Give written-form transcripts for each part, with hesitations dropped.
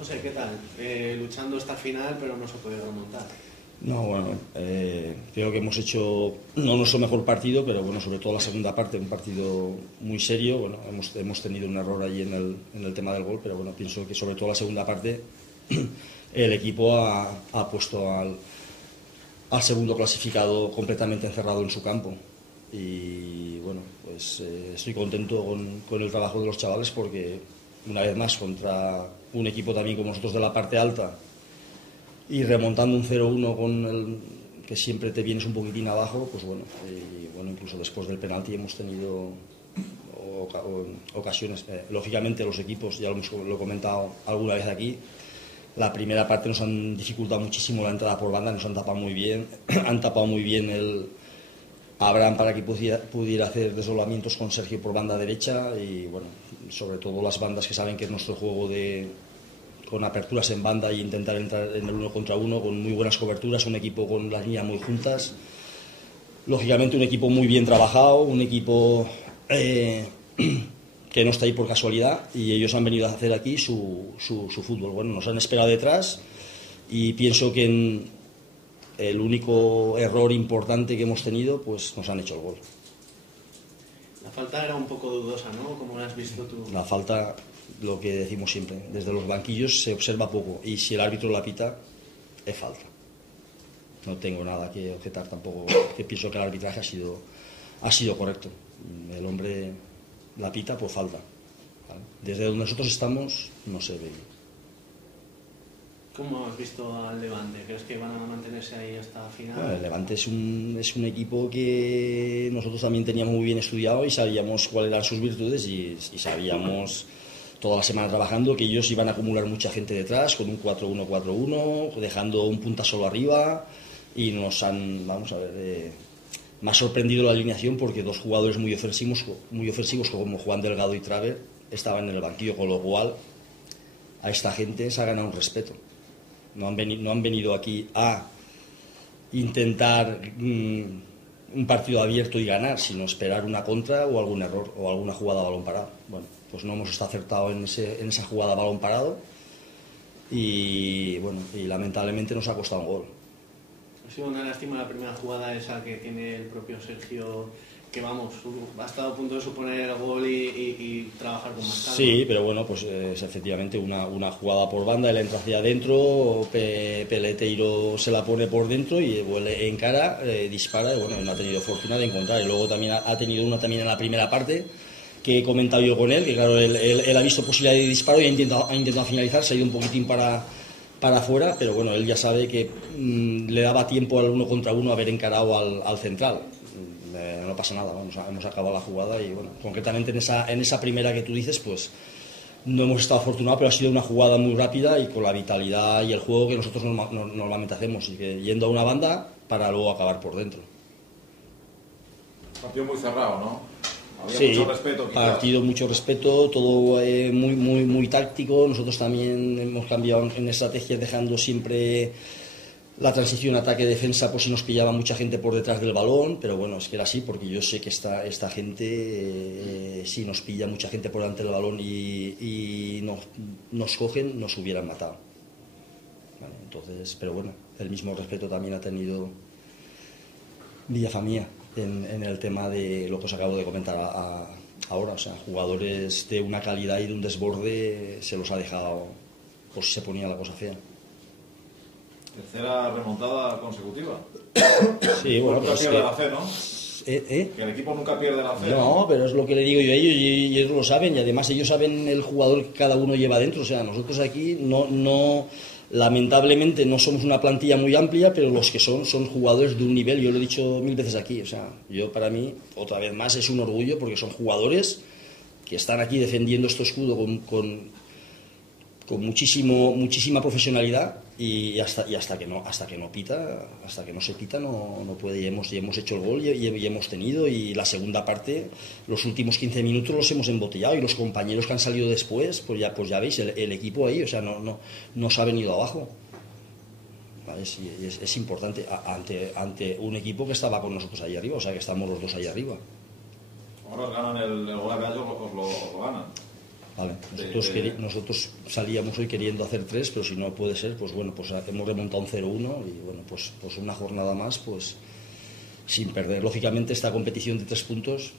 José, ¿qué tal? Luchando esta final, pero no se puede remontar. No, bueno, creo que hemos hecho no nuestro mejor partido, pero bueno, sobre todo la segunda parte, un partido muy serio. Bueno, hemos tenido un error ahí en el tema del gol, pero bueno, pienso que sobre todo la segunda parte el equipo ha puesto al segundo clasificado completamente encerrado en su campo. Y bueno, pues estoy contento con el trabajo de los chavales, porque una vez más contra un equipo también como nosotros de la parte alta y remontando un 0-1 con el que siempre te vienes un poquitín abajo, pues bueno, incluso después del penalti hemos tenido ocasiones. Lógicamente los equipos, ya lo he comentado alguna vez aquí, la primera parte nos han dificultado muchísimo la entrada por banda, nos han tapado muy bien, han tapado muy bien a Abraham para que pudiera hacer desdoblamientos con Sergio por banda derecha, y bueno, sobre todo las bandas, que saben que es nuestro juego con aperturas en banda y intentar entrar en el 1 contra 1 con muy buenas coberturas, un equipo con las líneas muy juntas, lógicamente un equipo muy bien trabajado, un equipo que no está ahí por casualidad, y ellos han venido a hacer aquí su fútbol. Bueno, nos han esperado detrás, y pienso que el único error importante que hemos tenido, pues nos han hecho el gol. La falta era un poco dudosa, ¿no? ¿Cómo la has visto tú? La falta, lo que decimos siempre, desde los banquillos se observa poco, y si el árbitro la pita, es falta. No tengo nada que objetar tampoco, que pienso que el arbitraje ha sido correcto. El hombre la pita por falta, ¿vale? Desde donde nosotros estamos no se ve. ¿Cómo has visto al Levante? ¿Crees que van a mantenerse ahí hasta final? Bueno, el Levante es un equipo que nosotros también teníamos muy bien estudiado, y sabíamos cuáles eran sus virtudes, y sabíamos toda la semana trabajando que ellos iban a acumular mucha gente detrás con un 4-1-4-1, dejando un punta solo arriba, y nos han, vamos a ver, me ha sorprendido la alineación, porque dos jugadores muy ofensivos como Juan Delgado y Traver estaban en el banquillo, con lo cual a esta gente se ha ganado un respeto. No han venido aquí a intentar un partido abierto y ganar, sino esperar una contra o algún error o alguna jugada a balón parado. Bueno, pues no hemos estado acertados en esa jugada a balón parado, y bueno, y lamentablemente nos ha costado un gol. Ha sido una lástima la primera jugada esa que tiene el propio Sergio, que vamos, ha estado a punto de suponer el gol y trabajar con más calma. Sí, pero bueno, pues es efectivamente una jugada por banda, él entra hacia adentro, Peleteiro se la pone por dentro y vuelve en cara, dispara, y bueno, no ha tenido fortuna de encontrar. Y luego también ha tenido una también en la primera parte, que he comentado yo con él, que claro, él ha visto posibilidad de disparo y ha intentado finalizar, se ha ido un poquitín para afuera, pero bueno, él ya sabe que le daba tiempo al 1 contra 1 haber encarado al central. No pasa nada, hemos acabado la jugada, y bueno, concretamente en esa primera que tú dices, pues no hemos estado afortunados, pero ha sido una jugada muy rápida y con la vitalidad y el juego que nosotros normalmente hacemos, y que yendo a una banda para luego acabar por dentro. Partido muy cerrado, ¿no? Había sí, mucho respeto, quizás. Partido, mucho respeto, todo muy táctico. Nosotros también hemos cambiado en estrategias, dejando siempre la transición ataque-defensa, pues si nos pillaba mucha gente por detrás del balón, pero bueno, es que era así, porque yo sé que esta gente, si nos pilla mucha gente por delante del balón y nos cogen, nos hubieran matado. Vale, entonces, pero bueno, el mismo respeto también ha tenido Villafamía en el tema de lo que os acabo de comentar ahora. O sea, jugadores de una calidad y de un desborde se los ha dejado por si se ponía la cosa fea. Tercera remontada consecutiva. Sí, bueno, nunca pierde la fe, ¿no? Que el equipo nunca pierde la fe. No, pero es lo que le digo yo a ellos, y ellos lo saben, y además ellos saben el jugador que cada uno lleva dentro. O sea, nosotros aquí no lamentablemente no somos una plantilla muy amplia, pero los que son jugadores de un nivel. Yo lo he dicho 1000 veces aquí. O sea, yo, para mí, otra vez más, es un orgullo, porque son jugadores que están aquí defendiendo este escudo con muchísima profesionalidad, y hasta que no se pita no puede. Y hemos hecho el gol y hemos tenido, y la segunda parte, los últimos 15 minutos los hemos embotellado, y los compañeros que han salido después, pues ya veis el equipo ahí. O sea, no se ha venido abajo. ¿Vale? Es importante ante un equipo que estaba con nosotros ahí arriba. O sea, que estamos los dos ahí arriba. Ahora os ganan el gol a gallo, os lo ganan. Vale. Nosotros salíamos hoy queriendo hacer 3, pero si no puede ser, pues bueno, pues hemos remontado un 0-1 y bueno, pues una jornada más, pues sin perder. Lógicamente esta competición de 3 puntos,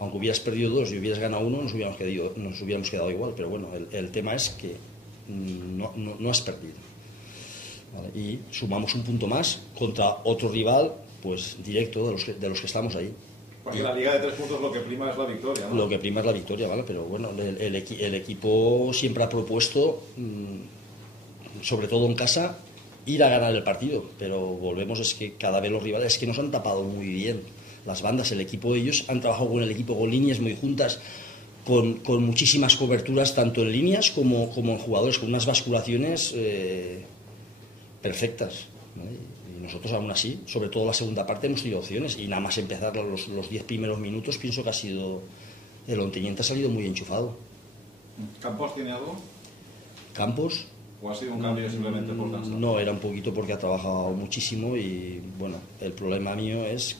aunque hubieras perdido 2 y hubieras ganado 1, nos hubiéramos quedado igual, pero bueno, el tema es que no has perdido. ¿Vale? Y sumamos un punto más contra otro rival, pues directo de los que estamos ahí. Porque la liga de 3 puntos lo que prima es la victoria, ¿no? Lo que prima es la victoria, ¿vale? Pero bueno, el equipo siempre ha propuesto, sobre todo en casa, ir a ganar el partido, pero volvemos, es que cada vez los rivales es que nos han tapado muy bien las bandas. El equipo, ellos han trabajado con el equipo con líneas muy juntas, con muchísimas coberturas tanto en líneas como en jugadores, con unas basculaciones perfectas, ¿vale? Y nosotros aún así, sobre todo la segunda parte, hemos tenido opciones y nada más empezar los 10 primeros minutos pienso que ha sido, el Ontinyent ha salido muy enchufado. ¿Campos tiene algo? ¿Campos? ¿O ha sido un cambio simplemente por cansado? No, era un poquito porque ha trabajado muchísimo y bueno, el problema mío es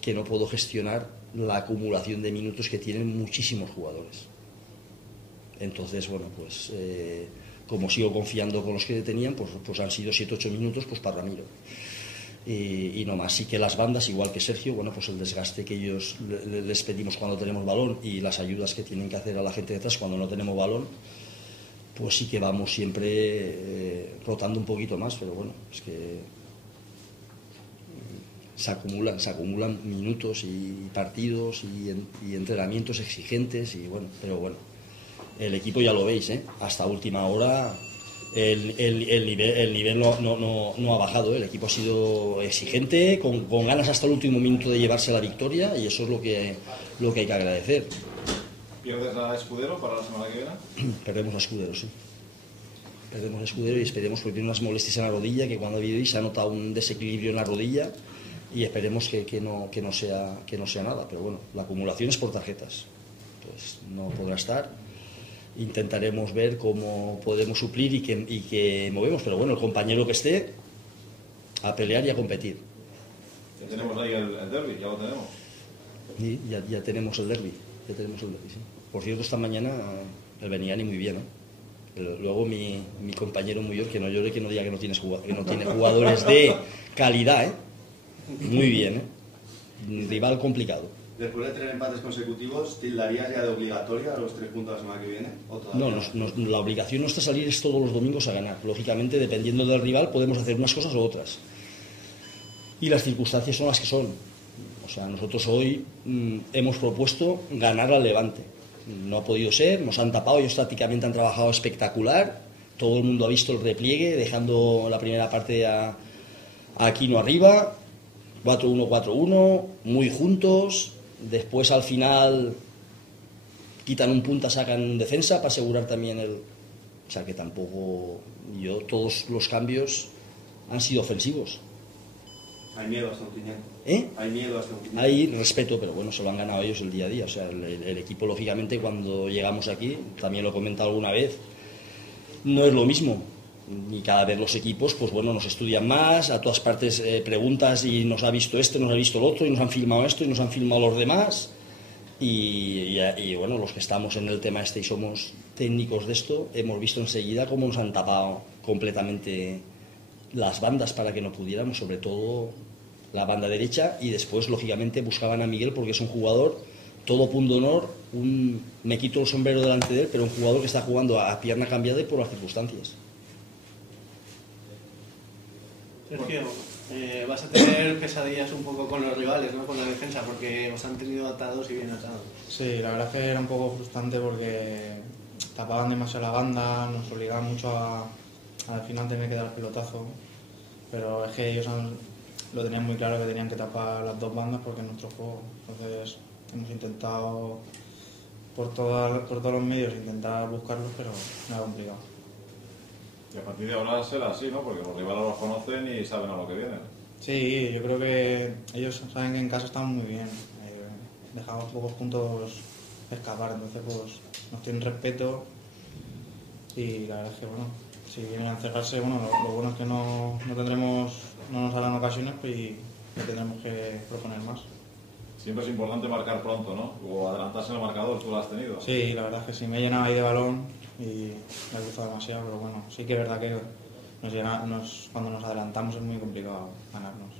que no puedo gestionar la acumulación de minutos que tienen muchísimos jugadores. Entonces, bueno, pues como sigo confiando con los que tenían, pues han sido 7-8 minutos pues para Ramiro. Y no más. Sí que las bandas, igual que Sergio, bueno, pues el desgaste que ellos les pedimos cuando tenemos balón y las ayudas que tienen que hacer a la gente detrás cuando no tenemos balón, pues sí que vamos siempre rotando un poquito más, pero bueno, es que se acumulan minutos y partidos y entrenamientos exigentes y bueno, pero bueno, el equipo ya lo veis, hasta última hora el nivel no ha bajado, el equipo ha sido exigente, con ganas hasta el último minuto de llevarse la victoria y eso es lo que hay que agradecer. ¿Pierdes a Escudero para la semana que viene? Perdemos a Escudero, sí. Perdemos a Escudero y esperemos, porque tiene unas molestias en la rodilla, que cuando ha habido ahí se ha notado un desequilibrio en la rodilla y esperemos que no sea nada, pero bueno, la acumulación es por tarjetas, pues no podrá estar. Intentaremos ver cómo podemos suplir y que movemos, pero bueno, el compañero que esté a pelear y a competir. Ya tenemos ahí el derbi, ya lo tenemos. Sí, ya tenemos el derbi. Sí. Por cierto, esta mañana el Beniani muy bien, ¿no? Luego mi compañero Muyol, que no llore, que no diga que no tiene jugadores de calidad, ¿eh? Muy bien, ¿eh? Un rival complicado. Después de 3 empates consecutivos, ¿tildarías ya de obligatoria los 3 puntos la semana que viene? No, la obligación nuestra salir es todos los domingos a ganar. Lógicamente, dependiendo del rival, podemos hacer unas cosas u otras. Y las circunstancias son las que son. O sea, nosotros hoy hemos propuesto ganar al Levante. No ha podido ser, nos han tapado, ellos tácticamente han trabajado espectacular. Todo el mundo ha visto el repliegue, dejando la primera parte a Aquino arriba. 4-1, 4-1, muy juntos. Después al final quitan un punta, sacan defensa para asegurar también o sea que tampoco todos los cambios han sido ofensivos. Hay miedo hasta Ontinyent. Hay miedo hasta Ontinyent. Hay respeto, pero bueno, se lo han ganado ellos el día a día. O sea, el equipo, lógicamente, cuando llegamos aquí, también lo he comentado alguna vez, no es lo mismo. Y cada vez los equipos, pues bueno, nos estudian más, a todas partes preguntas y nos ha visto este, nos ha visto el otro, y nos han filmado esto y nos han filmado los demás. Y bueno, los que estamos en el tema este y somos técnicos de esto, hemos visto enseguida cómo nos han tapado completamente las bandas para que no pudiéramos, sobre todo la banda derecha, y después, lógicamente, buscaban a Miguel porque es un jugador, todo punto honor, me quito el sombrero delante de él, pero un jugador que está jugando a pierna cambiada y por las circunstancias. Sergio, vas a tener pesadillas un poco con los rivales, ¿no? Con la defensa, porque os han tenido atados y bien atados. Sí, la verdad es que era un poco frustrante porque tapaban demasiado la banda, nos obligaban mucho al final tener que dar el pelotazo, pero es que ellos lo tenían muy claro que tenían que tapar las dos bandas porque es nuestro juego. Entonces hemos intentado por todos los medios intentar buscarlos, pero me ha complicado. Y a partir de ahora será así, ¿no? Porque los rivales los conocen y saben a lo que vienen. Sí, yo creo que ellos saben que en casa estamos muy bien. Dejamos pocos puntos escapar, entonces pues nos tienen respeto y la verdad es que bueno, si vienen a encerrarse, bueno, lo bueno es que no nos harán ocasiones pues, y tendremos que proponer más. Siempre es importante marcar pronto, ¿no? O adelantarse en el marcador, tú lo has tenido. Sí, la verdad es que sí, me he llenado ahí de balón y me ha cruzado demasiado, pero bueno, sí que es verdad que cuando nos adelantamos es muy complicado ganarnos.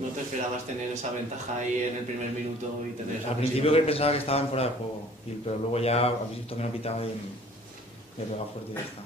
¿No te esperabas tener esa ventaja ahí en el primer minuto y tener esa Al presión? principio que pensaba que estaban fuera de juego, pero luego ya habéis visto que no he pitado y me he pegado fuerte y ya está.